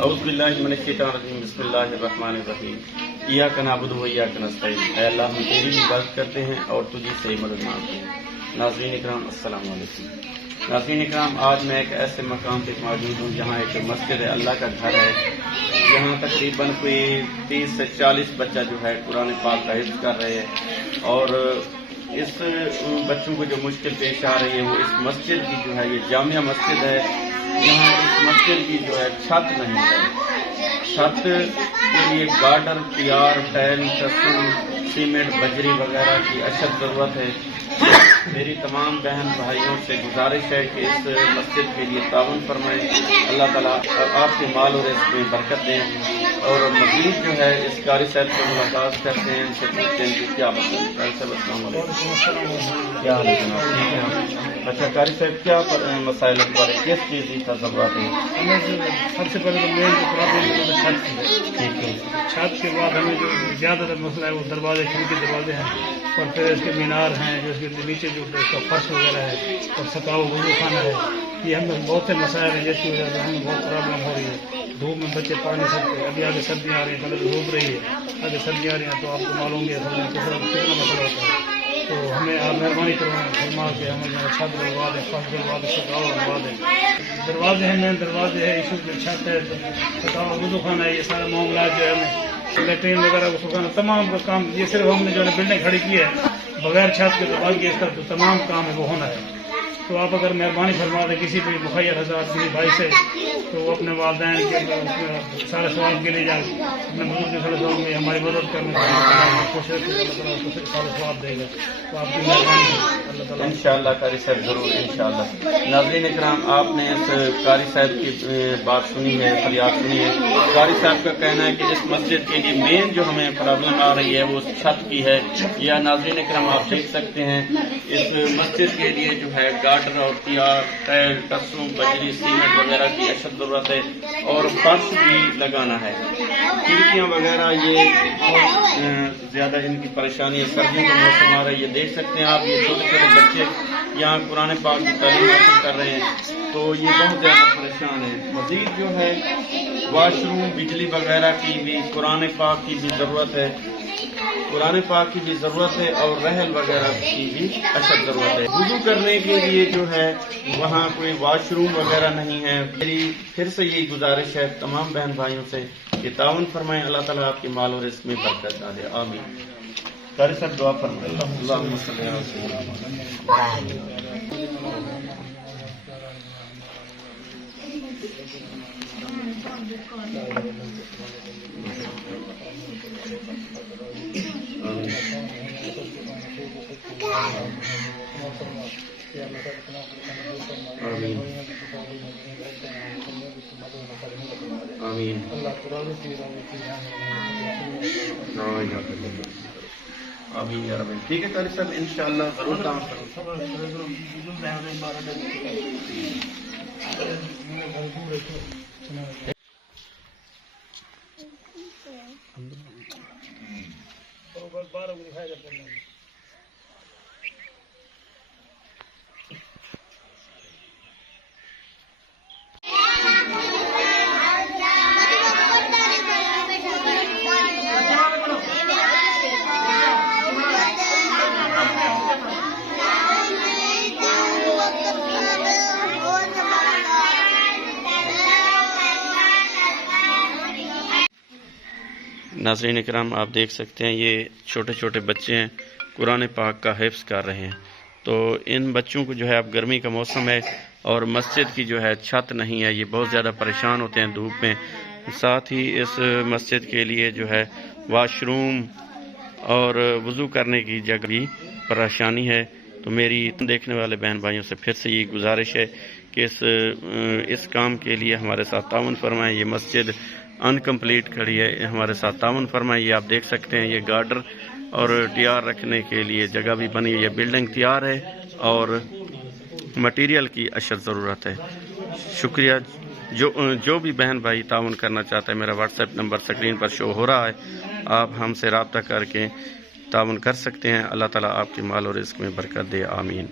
اعوذ باللہ من الشیطان الرجیم بسم اللہ الرحمن الرحیم ایاک نعبد و ایاک نستعین۔ اے اللہ ہم تیری عبادت کرتے ہیں اور تجھی سے مدد مانگتے ہیں۔ ناظرین اکرام السلام علیکم۔ ناظرین اکرام، آج میں ایک ایسے مقام پہ موجود ہوں جہاں ایک مسجد ہے، اللہ کا گھر ہے۔ یہاں تقریباً کوئی 30 سے 40 بچہ جو ہے قرآن پاک کا حفظ کر رہے ہیں، اور اس بچوں کو جو مشکل پیش آ رہی ہے وہ اس مسجد کی جو ہے، یہ جامعہ مسجد ہے، یہاں اس مسجد کی جو ہے چھت نہیں ہے۔ چھت کے لیے گارڈر، پیار، ٹائل، ٹسو، سیمنٹ، بجری وغیرہ کی اشد ضرورت ہے۔ میری تمام بہن بھائیوں سے گزارش ہے کہ اس مسجد کے لیے تعاون فرمائیں۔ اللہ تعالیٰ آپ کے مال اور رزق میں برکت دیں، اور مزید جو ہے اس قاری صاحب سے ملاقات کرتے ہیں، ان سے پوچھتے ہیں کہ کیا مسئلہ ہے۔ قاری صاحب السلام علیکم، کیا حال ہے جناب؟ اچھا قاری صاحب، کیا مسائل بارے کس چیز کی ضرورت ہے؟ سب سے پہلے تو مین جو پرابلم ہے وہ چھت کی۔ ٹھیک ہے۔ چھت کے بعد ہمیں جو زیادہ تر مسئلہ ہے وہ دروازے، کھڑکی دروازے ہیں، اور پھر اس کے مینار ہیں، جو اس کے نیچے جو اس کا فرش وغیرہ ہے، اور سکاؤ وضو خانہ ہے۔ یہ ہم بہت سے مسائل ہیں جس کی وجہ سے ہمیں بہت پرابلم ہو رہی ہے۔ دھوپ میں بچے پڑھ نہیں سکتے، ابھی آگے سردیاں آ رہی ہیں، پہلے تو دھوپ رہی ہے، آگے سردیاں آ رہی ہیں، تو آپ کو معلوم ہے کتنا مسئلہ ہوتا ہے۔ تو ہمیں آپ مہربانی فرما کے ہمیں چھت ڈلوا دیں، فرش ڈلوا دیں، سکاؤ ڈلوا دیں۔ دروازے ہیں، مین دروازے ہیں، ایشو میں چھت ہے، سکاؤ وضو خانہ ہے، یہ سارے معاملات جو ہے ہمیں لیٹرین وغیرہ کو سکھانا، تمام کا کام یہ صرف ہم نے جو ہے بلڈنگ کھڑی کی ہے بغیر چھت کے، تو باقی اس کا جو تمام کام ہے وہ ہونا ہے۔ تو آپ اگر مہربانی فرما دیں کسی بھی مخیر حضرات کسی بھائی سے، تو وہ اپنے والدین کے سارے سوال کے لیے جائیں، اپنے بزرگ کے سارے سوال میں ہماری مدد کرنے کی کوشش کریں، اللہ تعالیٰ اس کو سارے سواب دے گا۔ تو آپ کی مہربانی ہے اللہ تعالیٰ۔ انشاءاللہ قاری صاحب، ضرور انشاءاللہ۔ ناظرین اکرام، آپ نے اس قاری صاحب کی بات سنی ہے، فریاد سنی ہے۔ قاری صاحب کا کہنا ہے کہ اس مسجد کے لیے مین جو ہمیں پرابلم آ رہی ہے وہ چھت کی ہے۔ یا ناظرین اکرام آپ دیکھ سکتے ہیں، اس مسجد کے لیے جو ہے گارڈر اور پیار، ٹائل، ٹسو، بجری، سیمنٹ وغیرہ کی اشد ضرورت ہے، اور فرش بھی لگانا ہے۔ کھڑکیاں وغیرہ یہ بہت زیادہ ان کی پریشانی ہے، سردیوں کا موسم آ رہا ہے، یہ دیکھ سکتے ہیں آپ، یہ چھوٹے چھوٹے بچے یہاں قرآن پاک کی تعلیم حاصل کر رہے ہیں، تو یہ بہت زیادہ پریشان ہے۔ مزید جو ہے واش روم، بجلی وغیرہ کی بھی، قرآن پاک کی بھی ضرورت ہے، قرآن پاک کی بھی ضرورت ہے، اور رحل وغیرہ کی بھی اشد ضرورت ہے۔ وضو کرنے کے لیے جو ہے وہاں کوئی واش روم وغیرہ نہیں ہے۔ میری پھر سے یہی گزارش ہے تمام بہن بھائیوں سے کہ تعاون فرمائیں، اللہ تعالیٰ آپ کے مال اور رزق میں برکت ڈالے، آمین۔ قاری صاحب دعا فرمائیں۔ اللہم صلی علی سیدنا آمین۔ آمین یا رب۔ ٹھیک ہے قاری صاحب، انشاءاللہ ضرور کام ناظرین اکرام آپ دیکھ سکتے ہیں، یہ چھوٹے چھوٹے بچے ہیں، قرآن پاک کا حفظ کر رہے ہیں۔ تو ان بچوں کو جو ہے اب گرمی کا موسم ہے، اور مسجد کی جو ہے چھت نہیں ہے، یہ بہت زیادہ پریشان ہوتے ہیں دھوپ میں۔ ساتھ ہی اس مسجد کے لیے جو ہے واش روم اور وضو کرنے کی جگہ بھی پریشانی ہے۔ تو میری دیکھنے والے بہن بھائیوں سے پھر سے یہ گزارش ہے کہ اس کام کے لیے ہمارے ساتھ تعاون فرمائیں۔ یہ مسجد انکمپلیٹ کھڑی ہے، ہمارے ساتھ تعاون فرمائیں۔ یہ آپ دیکھ سکتے ہیں، یہ گارڈر اور ٹیار رکھنے کے لیے جگہ بھی بنی ہے، یہ بلڈنگ تیار ہے، اور مٹیریل کی اشد ضرورت ہے۔ شکریہ۔ جو بھی بہن بھائی تعاون کرنا چاہتا ہے، میرا واٹس ایپ نمبر سکرین پر شو ہو رہا ہے، آپ ہم سے رابطہ کر کے تعاون کر سکتے ہیں۔ اللہ تعالیٰ آپ کے مال اور رزق میں برکت دے، آمین۔